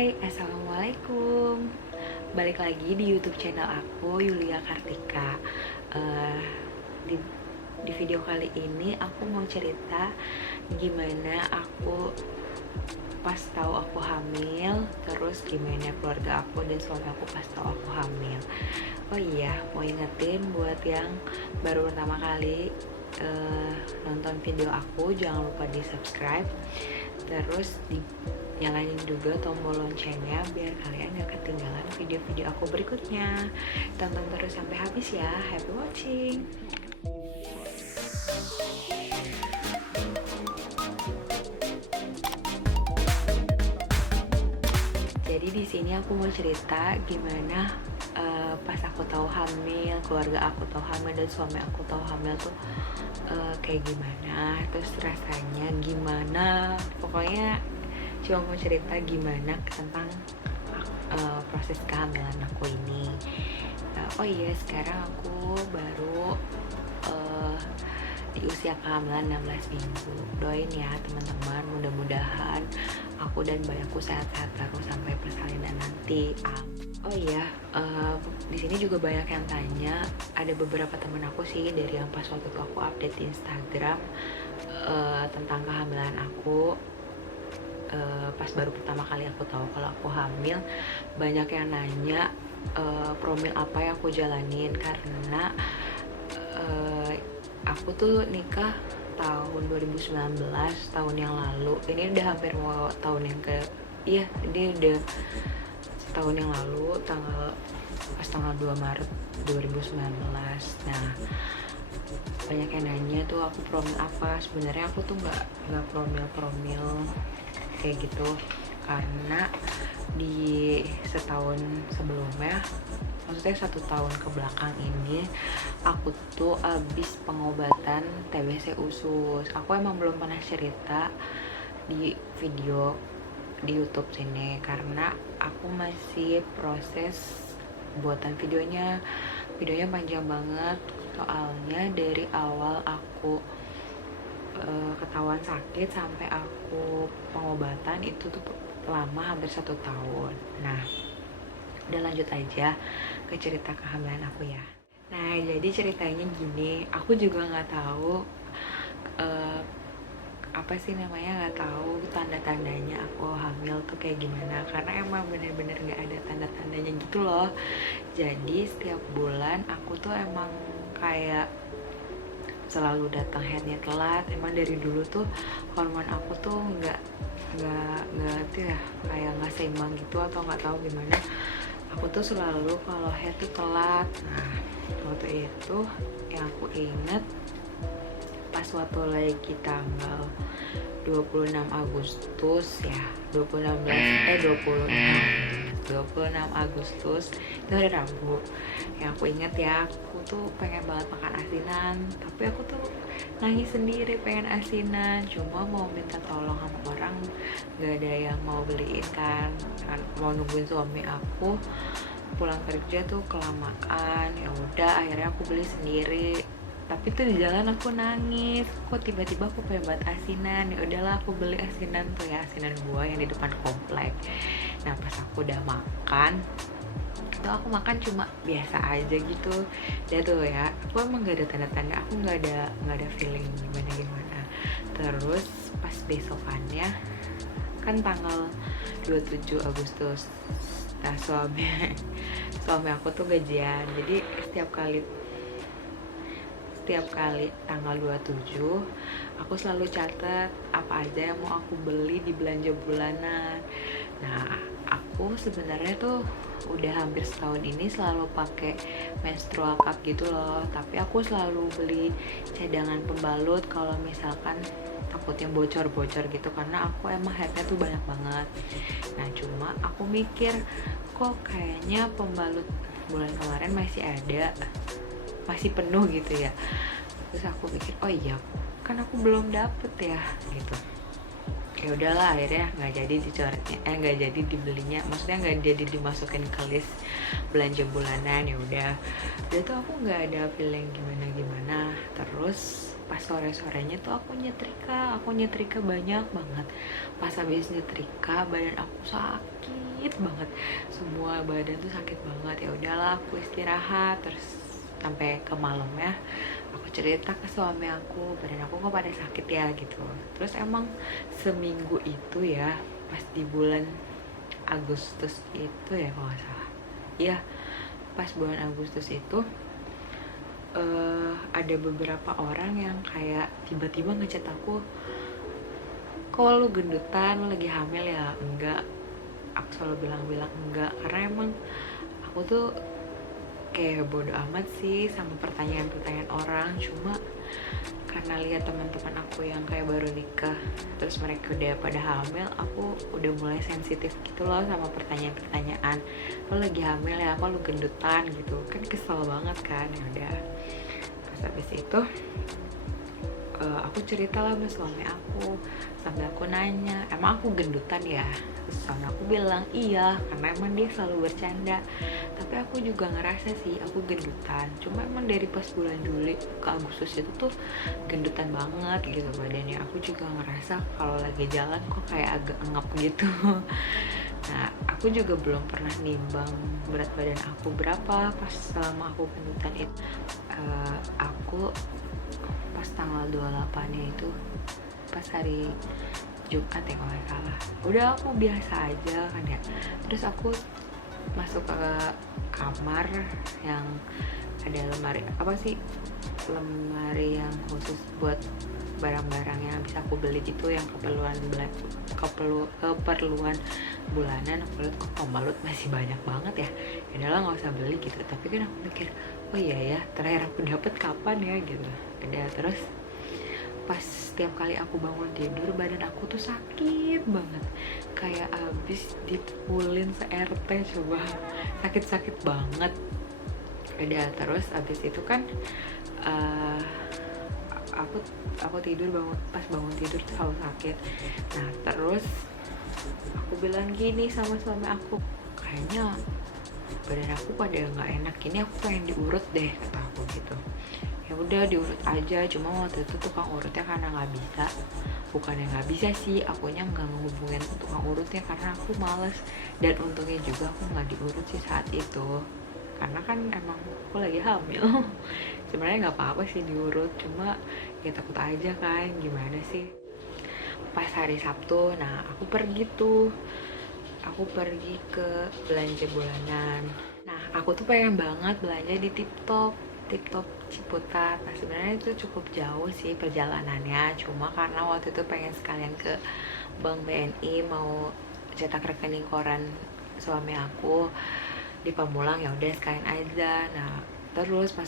Hai, Assalamualaikum. Balik lagi di YouTube channel aku, Yulia Kartika. Eh, di, di video kali ini aku mau cerita gimana aku pas tahu aku hamil, terus gimana keluarga aku dan suami aku pas tahu aku hamil. Oh iya, mau ingetin buat yang baru pertama kali nonton video aku, jangan lupa di subscribe, terus nyalain juga tombol loncengnya biar kalian gak ketinggalan video-video aku berikutnya. Tonton terus sampai habis ya. Happy watching. Jadi di sini aku mau cerita gimana pas aku tahu hamil, keluarga aku tahu hamil dan suami aku tahu hamil tuh kayak gimana, terus rasanya gimana. Pokoknya cuma mau cerita gimana tentang proses kehamilan aku ini. Oh iya, sekarang aku baru di usia kehamilan 16 minggu. Doain ya teman-teman, mudah-mudahan aku dan bayi aku sehat-sehat terus sampai persalinan nanti. Oh iya, di sini juga banyak yang tanya. Ada beberapa teman aku sih dari yang pas waktu itu aku update di Instagram tentang kehamilan aku. Pas baru pertama kali aku tahu kalau aku hamil, banyak yang nanya promil apa yang aku jalanin, karena aku tuh nikah tahun 2019, tahun yang lalu. Ini udah hampir mau tahun yang ini udah tahun yang lalu, pas tanggal 2 Maret 2019. Nah, banyak yang nanya tuh aku promil apa. Sebenarnya aku tuh nggak promil kayak gitu, karena di setahun sebelumnya, maksudnya 1 tahun ke belakang ini, aku tuh abis pengobatan TBC usus. Aku emang belum pernah cerita di video di YouTube sini karena aku masih proses buatan videonya panjang banget. Soalnya dari awal aku ketahuan sakit sampai aku pengobatan itu tuh lama, hampir 1 tahun. Nah, udah lanjut aja ke cerita kehamilan aku ya. Nah, jadi ceritanya gini, aku juga nggak tahu apa sih namanya, nggak tahu tanda-tandanya aku hamil tuh kayak gimana, karena emang bener-bener nggak ada tanda-tandanya gitu loh. Jadi setiap bulan aku tuh emang kayak selalu datang headnya telat. Emang dari dulu tuh hormon aku tuh nggak tuh ya, kayak nggak seimbang gitu atau nggak tahu gimana. Aku tuh selalu kalau head tuh telat. Nah, waktu itu yang aku inget pas waktu lagi tanggal 26 Agustus ya, 26 Agustus itu hari Rabu. Yang aku inget ya, aku tuh pengen banget makan asinan, tapi aku tuh nangis sendiri pengen asinan, cuma mau minta tolong sama orang, gak ada yang mau beliin kan mau nungguin suami aku pulang kerja tuh kelamaan. Ya udah, akhirnya aku beli sendiri. Tapi tuh di jalan aku nangis, kok tiba-tiba aku pengen buat asinan. Ya udahlah, aku beli asinan tuh ya, asinan buah yang di depan komplek. Nah, pas aku udah makan, itu aku makan cuma biasa aja gitu. Dan tuh ya, aku emang gak ada tanda-tanda, aku gak ada feeling gimana. Terus pas besokannya kan tanggal 27 Agustus. Nah, suami aku tuh gajian. Jadi setiap kali tanggal 27 aku selalu catat apa aja yang mau aku beli di belanja bulanan. Nah, aku sebenarnya tuh udah hampir setahun ini selalu pakai menstrual cup gitu loh, tapi aku selalu beli cadangan pembalut kalau misalkan takutnya bocor gitu, karena aku emang headnya tuh banyak banget. Nah, cuma aku mikir kok kayaknya pembalut bulan kemarin masih penuh gitu ya. Terus aku pikir, oh iya kan aku belum dapet ya gitu. Ya udahlah, akhirnya nggak jadi dicoretnya, nggak jadi dibelinya, maksudnya nggak jadi dimasukin ke list belanja bulanan. Ya udah tuh aku nggak ada feeling gimana. Terus pas sore-sorenya tuh aku nyetrika banyak banget. Pas habis nyetrika badan aku sakit banget, semua badan tuh sakit banget. Ya udahlah aku istirahat, terus sampai ke malam ya aku cerita ke suami aku, badan aku kok pada sakit ya gitu. Terus emang seminggu itu ya, pas di bulan Agustus itu ya kalau nggak salah, iya pas bulan Agustus itu ada beberapa orang yang kayak tiba-tiba ngechat aku, kok lu gendutan, lu lagi hamil ya? Enggak, aku selalu bilang enggak, karena emang aku tuh kayak bodo amat sih sama pertanyaan-pertanyaan orang. Cuma karena lihat teman-teman aku yang kayak baru nikah terus mereka udah pada hamil, aku udah mulai sensitif gitu loh sama pertanyaan-pertanyaan, lo lagi hamil ya, kok lu gendutan gitu kan, kesel banget kan. Ya udah, pas habis itu aku cerita lah sama suami aku, sampai aku nanya, emang aku gendutan ya? Terus suami aku bilang iya, karena emang dia selalu bercanda. Tapi aku juga ngerasa sih aku gendutan, cuma emang dari pas bulan Juli ke Agustus itu tuh gendutan banget gitu badannya. Aku juga ngerasa kalau lagi jalan kok kayak agak engap gitu. Nah, aku juga belum pernah nimbang berat badan aku berapa pas selama aku gendutan itu. Aku pas tanggal 28-nya itu, pas hari Jumat ya kalau nggak salah, udah aku biasa aja kan ya. Terus aku masuk ke kamar yang ada lemari, apa sih, lemari yang khusus buat barang-barang yang bisa aku beli gitu, yang keperluan bulanan. Aku lihat kok pembalut masih banyak banget ya, udahlah nggak usah beli gitu. Tapi kan aku mikir, oh iya ya, terakhir aku dapet kapan ya gitu. Udah, terus pas setiap kali aku bangun tidur badan aku tuh sakit banget, kayak abis dipukulin se-RT, coba sakit banget. Udah, terus abis itu kan aku tidur, pas bangun tidur tuh selalu sakit. Nah, terus aku bilang gini sama suami aku, kayaknya badan aku pada nggak enak, ini aku pengen diurut deh, kata aku gitu. Ya udah, diurut aja. Cuma waktu itu tukang urutnya karena nggak bisa, bukannya nggak bisa sih, akunya nggak ngehubungin tukang urutnya karena aku males. Dan untungnya juga aku nggak diurut sih saat itu, karena kan emang aku lagi hamil. Sebenarnya nggak apa-apa sih diurut, cuma ya takut aja kan, gimana sih. Pas hari Sabtu, nah aku pergi ke belanja bulanan. Nah, aku tuh pengen banget belanja di TikTok Ciputat. Nah, sebenarnya itu cukup jauh sih perjalanannya, cuma karena waktu itu pengen sekalian ke Bank BNI mau cetak rekening koran suami aku di Pamulang, ya udah sekalian aja. Nah, terus pas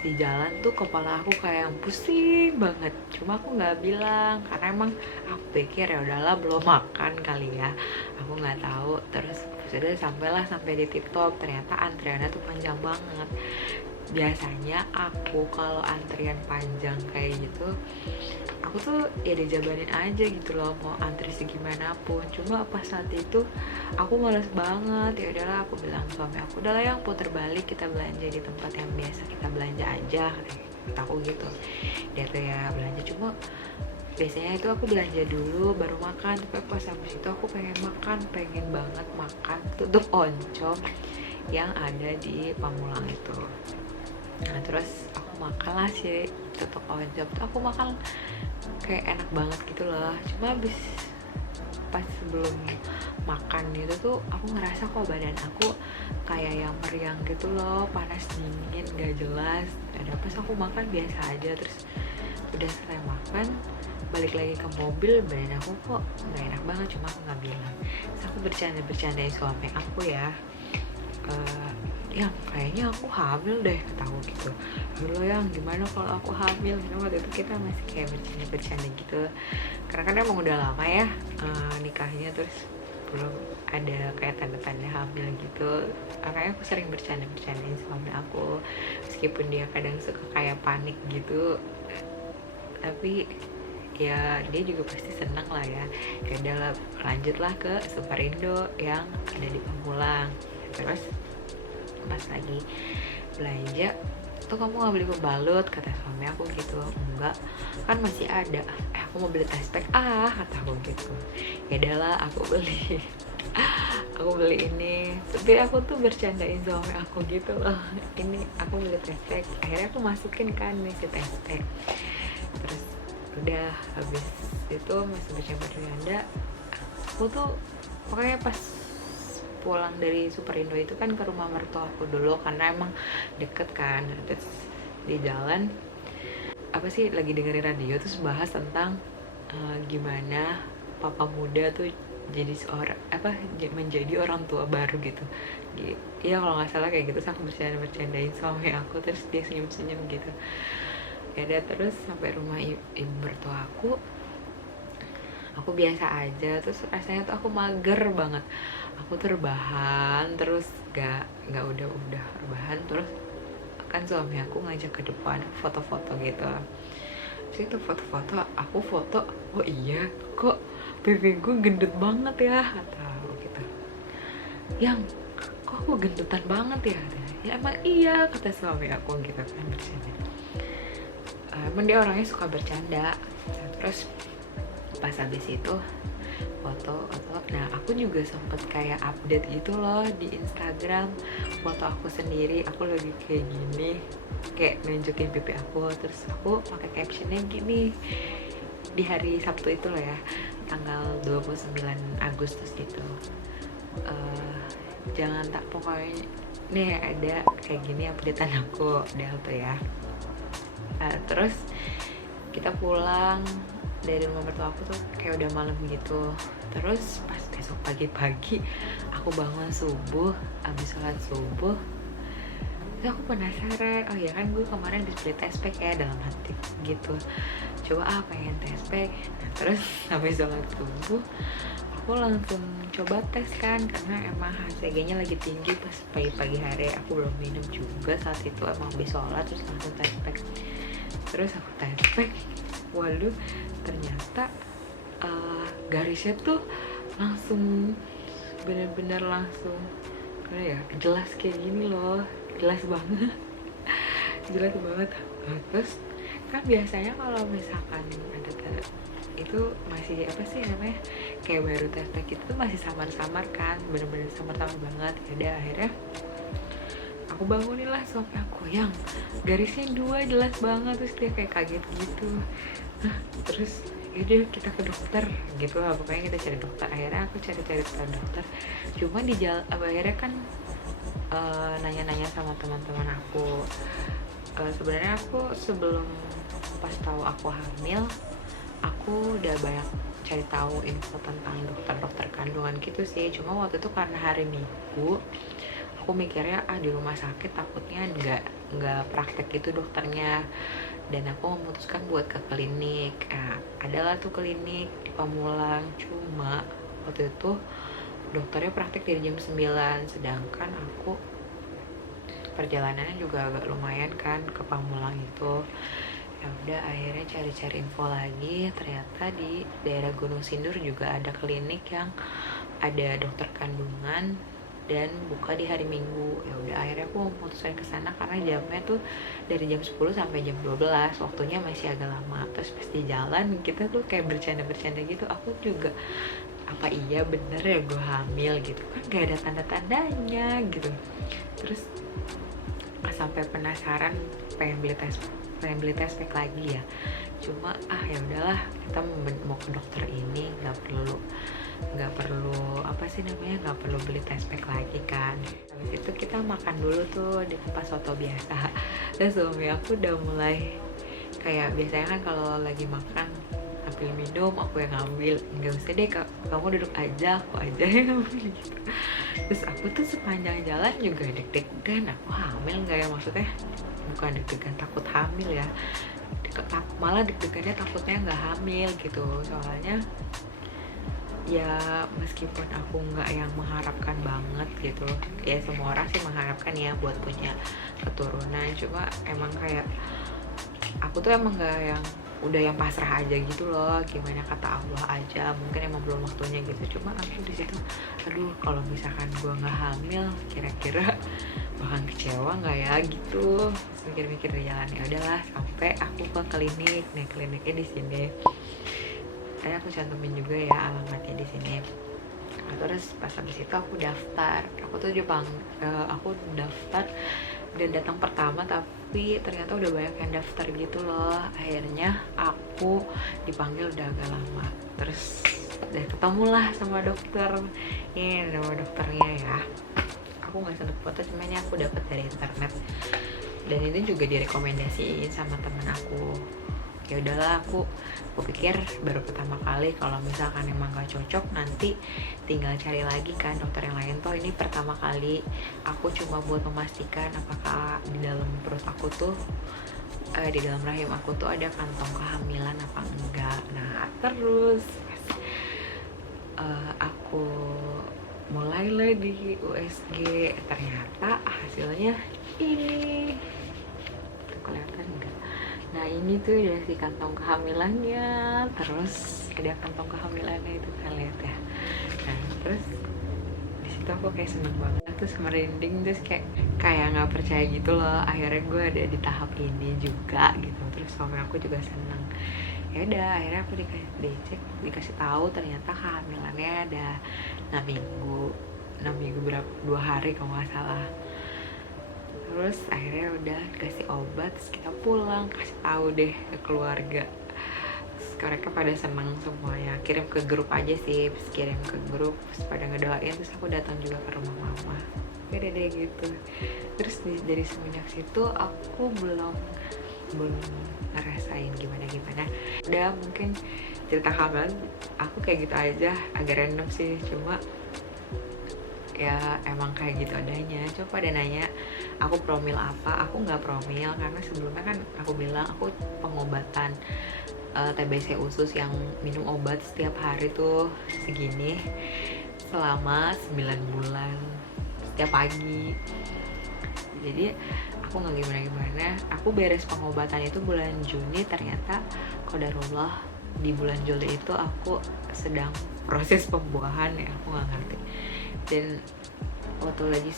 di jalan tuh kepala aku kayak pusing banget, cuma aku nggak bilang karena emang aku pikir ya udahlah belum makan kali ya, aku nggak tahu. Terus sudah sampai di TikTok, ternyata antriannya tuh panjang banget. Biasanya aku kalau antrian panjang kayak gitu, aku tuh ya dijabarin aja gitu loh, mau antri segimanapun. Cuma pas saat itu aku males banget. Ya udahlah, aku bilang suami aku, udahlah yang puter balik, kita belanja di tempat yang biasa kita belanja aja, kata aku gitu. Dia tuh ya belanja, cuma biasanya itu aku belanja dulu baru makan. Tapi pas habis itu aku pengen banget makan tutup oncom yang ada di Pamulang itu. Nah, terus aku makan lah sih tutup oncom tuh, aku makan kayak enak banget gitu loh. Cuma habis pas sebelum makan itu tuh aku ngerasa kok badan aku kayak yang meriang gitu loh, panas dingin gak jelas. Dan pas aku makan biasa aja. Terus udah selesai makan, balik lagi ke mobil, badan aku kok gak enak banget, cuma aku gak bilang. Terus aku bercandain suami aku ya, yang kayaknya aku hamil deh, kata aku gitu. Dulu yang gimana kalau aku hamil? Karena waktu itu kita masih kayak bercanda gitu, karena kan emang udah lama ya nikahnya, terus belum ada kayak tanda-tanda hamil gitu. Makanya aku sering bercandain suami aku, meskipun dia kadang suka kayak panik gitu, tapi ya dia juga pasti senang lah ya. Ya udah, lanjutlah ke Superindo yang ada di Pamulang. Terus pas lagi belanja, tuh kamu nggak beli pembalut, kata suami aku gitu. Enggak, kan masih ada. Aku mau beli test pack, kata aku gitu. Ya udahlah, aku beli. Aku beli ini, tapi aku tuh bercandain suami aku gitu loh. Ini aku beli test pack, akhirnya aku masukin kan nih si test pack. Terus udah habis itu masih bercanda-bercanda, aku tuh pokoknya pas pulang dari Superindo itu kan ke rumah mertua aku dulu karena emang deket kan. Terus di jalan apa sih lagi dengerin radio terus bahas tentang gimana papa muda tuh jadi seorang menjadi orang tua baru gitu. Iya kalau nggak salah kayak gitu. Terus aku bercandain suami aku, terus dia senyum-senyum gitu. Ya udah, terus sampai rumah ibu mertua aku biasa aja. Terus rasanya tuh aku mager banget, aku tuh rebahan terus nggak udah rebahan. Terus kan suami aku ngajak ke depan foto-foto gitu. Terus itu foto-foto, aku foto, oh iya kok pipi gue gendut banget ya, kata aku gitu. Yang kok aku gendutan banget ya? Ya emang iya, kata suami aku gitu kan, bercanda. Emang dia orangnya suka bercanda. Terus pas habis itu foto, nah aku juga sempet kayak update gitu loh di Instagram, foto aku sendiri, aku lagi kayak gini, kayak nunjukin pipi aku. Terus aku pakai captionnya gini di hari Sabtu itu loh ya, tanggal 29 Agustus gitu. Jangan tak pokoknya nih ada kayak gini updatean aku udah tuh ya. Terus kita pulang dari rumah mertua aku tuh kayak udah malam gitu. Terus pas besok pagi-pagi aku bangun subuh, abis sholat subuh, terus aku penasaran, oh ya kan gue kemarin habis beli test pack ya dalam hati gitu, coba pengen test pack. Nah, terus habis sholat subuh aku langsung coba tes kan, karena emang HCG-nya lagi tinggi pas pagi-pagi hari. Aku belum minum juga saat itu, emang habis sholat terus langsung test pack. Terus aku test pack, waduh ternyata garisnya tuh langsung bener-bener langsung kayak ya jelas kayak gini loh, jelas banget. Jelas banget. Terus kan biasanya kalau misalkan ada itu masih apa sih namanya, kayak baru test pack itu tuh masih samar-samar kan, bener-bener samar-samar banget. Yaudah akhirnya aku bangunin lah suami aku, yang garisnya 2 jelas banget. Terus dia kayak kaget gitu. Terus yaudah kita ke dokter gitu lah, pokoknya kita cari dokter. Akhirnya aku cari-cari dokter, cuma di jalan akhirnya kan nanya-nanya sama teman-teman aku. Sebenarnya aku sebelum pas tahu aku hamil, aku udah banyak cari tahu info tentang dokter kandungan gitu sih. Cuma waktu itu karena hari Minggu, aku mikirnya di rumah sakit takutnya nggak praktek gitu dokternya, dan aku memutuskan buat ke klinik. Adalah tuh klinik di Pamulang, cuma waktu itu dokternya praktek dari jam 9, sedangkan aku perjalanannya juga agak lumayan kan ke Pamulang itu. Ya udah akhirnya cari-cari info lagi, ternyata di daerah Gunung Sindur juga ada klinik yang ada dokter kandungan dan buka di hari Minggu. Ya udah akhirnya aku memutuskan ke sana karena jamnya tuh dari jam 10 sampai jam 12, waktunya masih agak lama. Terus pas di jalan kita tuh kayak bercanda-bercanda gitu, aku juga apa iya bener ya gue hamil gitu kan, gak ada tanda-tandanya gitu. Terus sampai penasaran pengen beli tes pack lagi ya, cuma ya udahlah, kita mau ke dokter ini nggak perlu apa sih namanya, nggak perlu beli test pack lagi kan. Habis itu kita makan dulu tuh di tempat soto biasa. Dan suami aku udah mulai kayak biasanya kan kalau lagi makan ambil minum aku yang ngambil, nggak usah deh kamu duduk aja, aku aja yang ngambil gitu. Terus aku tuh sepanjang jalan juga deg-degan, aku hamil nggak ya, maksudnya bukan deg-degan takut hamil ya, malah deg-degannya takutnya nggak hamil gitu. Soalnya ya meskipun aku nggak yang mengharapkan banget gitu ya, semua orang sih mengharapkan ya buat punya keturunan, cuma emang kayak aku tuh emang nggak yang udah yang pasrah aja gitu loh, gimana kata Allah aja, mungkin emang belum waktunya gitu. Cuma aku di situ aduh kalau misalkan gue nggak hamil kira-kira bahkan kecewa nggak ya gitu. Mikir-mikir di jalan, ya udahlah sampai aku ke klinik. Nah kliniknya di sini, aku cantumin juga ya alamatnya di sini. Nah, terus pas habis itu aku daftar. Aku daftar dan datang pertama, tapi ternyata udah banyak yang daftar gitu loh. Akhirnya aku dipanggil udah agak lama. Terus udah ketemulah sama dokter. Ini nama dokternya ya. Aku nggak sempet foto, cuman aku dapat dari internet. Dan ini juga direkomendasiin sama temen aku. Ya udahlah, aku pikir baru pertama kali, kalau misalkan emang gak cocok nanti tinggal cari lagi kan dokter yang lain. Toh ini pertama kali, aku cuma buat memastikan apakah di dalam perut aku tuh di dalam rahim aku tuh ada kantong kehamilan apa enggak. Nah terus aku mulailah di USG, ternyata hasilnya ini tuh, kelihatan enggak? Nah ini tuh ya si kantong kehamilannya, terus ada kantong kehamilannya itu kan, lihat ya. Nah terus di situ aku kayak seneng banget, terus merinding, terus kayak nggak percaya gitu loh. Akhirnya gue ada di tahap ini juga gitu. Terus suami aku juga seneng. Ya udah, akhirnya aku dikasih tahu ternyata kehamilannya ada 6 minggu berapa, 2 hari kalau nggak salah. Terus akhirnya udah dikasih obat, terus kita pulang, kasih tahu deh ke keluarga. Terus mereka pada seneng semuanya, kirim ke grup aja sih, terus kirim ke grup, terus pada ngedoain. Terus aku datang juga ke rumah mama, udah deh gitu. Terus dari semenjak situ aku belum ngerasain gimana. Udah, mungkin cerita hamil aku kayak gitu aja, agak random sih, cuma ya emang kayak gitu adanya. Coba pada nanya aku promil apa, aku nggak promil karena sebelumnya kan aku bilang aku pengobatan TBC usus yang minum obat setiap hari tuh segini selama 9 bulan setiap pagi. Jadi aku nggak gimana, aku beres pengobatan itu bulan Juni, ternyata qadarullah di bulan Juli itu aku sedang proses pembuahan ya, aku nggak ngerti. Dan waktu lagi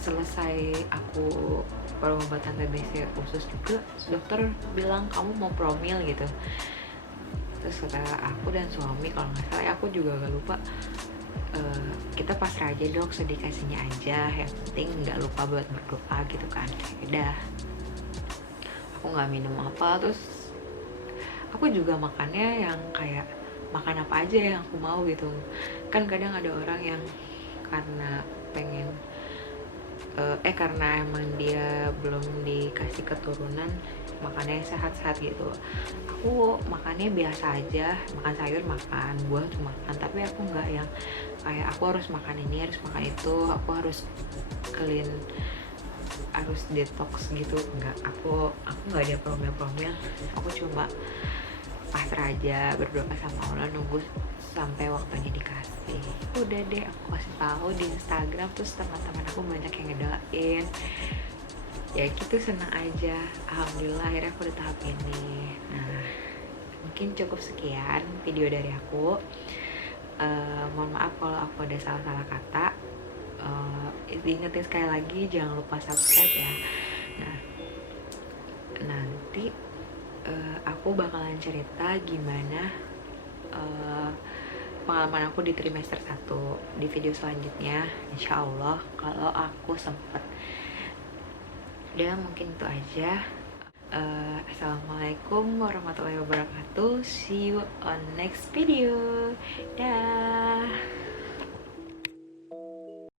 selesai aku pengobatan TBC usus juga, dokter bilang kamu mau promil gitu. Terus kata aku dan suami, kalau nggak salah aku juga gak lupa, kita pasrah aja dok, sedikasinya aja, yang penting nggak lupa buat berdoa gitu kan. Udah, aku nggak minum apa. Terus aku juga makannya yang kayak makan apa aja yang aku mau gitu. Kan kadang ada orang yang karena pengen karena emang dia belum dikasih keturunan, makannya sehat-sehat gitu. Aku makannya biasa aja, makan sayur, makan buah tuh makan, tapi aku nggak yang kayak aku harus makan ini, harus makan itu, aku harus clean, harus detox gitu. Enggak, aku nggak ada promil, aku cuma pasrah aja, berdoa sama Allah, nunggu sampai waktunya dikasih. Udah deh, aku kasih tahu di Instagram, terus teman-teman aku banyak yang ngedoain. Ya gitu, senang aja. Alhamdulillah akhirnya aku di tahap ini. Nah, mungkin cukup sekian video dari aku. Mohon maaf kalau aku ada salah-salah kata. Diingetin sekali lagi, jangan lupa subscribe ya. Nah, nanti aku bakalan cerita gimana pengalaman aku di trimester 1 di video selanjutnya, insya Allah kalau aku sempet. Dan mungkin itu aja. Assalamualaikum warahmatullahi wabarakatuh. See you on next video. Dah.